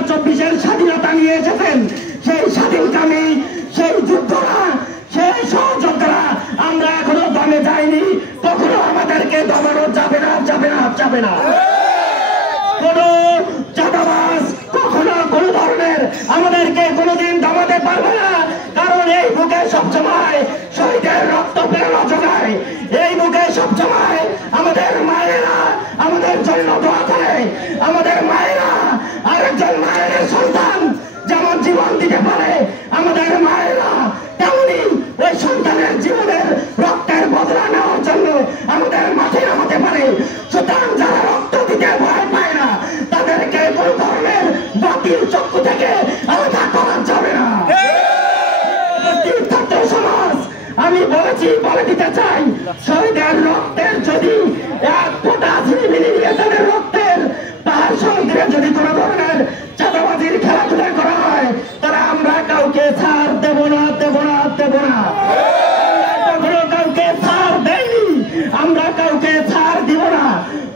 2024-এর স্বাধীনতা নিয়ে এসেছেন, সেই স্বাধীনকামী, সেই যুদ্ধরা, সেই সহযোদ্ধারা আমরা এখনো দমে যাইনি, কখনো আমাদেরকে দমানো যাবে না, যাবে না, যাবে না। কোন চাঁদাবাজ কখনো কোন ধরনের আমাদেরকে কোনোদিন দমাতে পারবে না, কারণ এই বুকে সবসময় শহীদের রক্ত প্রেরণা যোগায়, এই বুকে সবসময় আমাদের মায়েরা আমাদের জন্য দোয়া করে। আমাদের মায়েরা আরেকজন মায়ের সন্তান যেমন জীবন দিতে পারে, আমাদের মায়েরা তেমনি ওই সন্তানের জীবনের রক্তের বদলা নেওয়ার জন্য আমাদের মাঠে নামাতে পারে। সুতরাং যারা রক্ত দিতে ভয় পায় না, তাদেরকে কোন ধরনের বাতিল চক্ষু থেকে আলাদা করা যাবে না। ছাত্র সমাজ, আমি বলেছি, বলে দিতে চাই, শহীদের রক্তের যদি এক ফোঁটা ঝিলিমিলি তাদের রক্তের পাহাড় সমুদ্রে যদি কোন ধরনের চাঁদাবাজির খেলাধুলা করা হয়, তারা আমরা কাউকে ছাড় দেব না, দেব না, দেব না। কখনো কাউকে ছাড় দেয়নি, আমরা কাউকে ছাড় দিব না।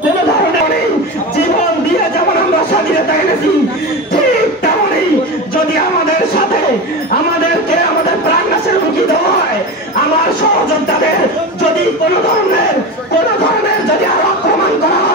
কোন ধরনের জীবন দিয়ে যেমন আমরা স্বাধীনতা এনেছি, ঠিক তেমনই যদি আমাদের সাথে আমাদেরকে আমাদের প্রাণনাশের মুখী দেওয়া হয়, আমার সহযোদ্ধাদের যদি কোন ধরনের যদি আরো আক্রমণ করা হয়,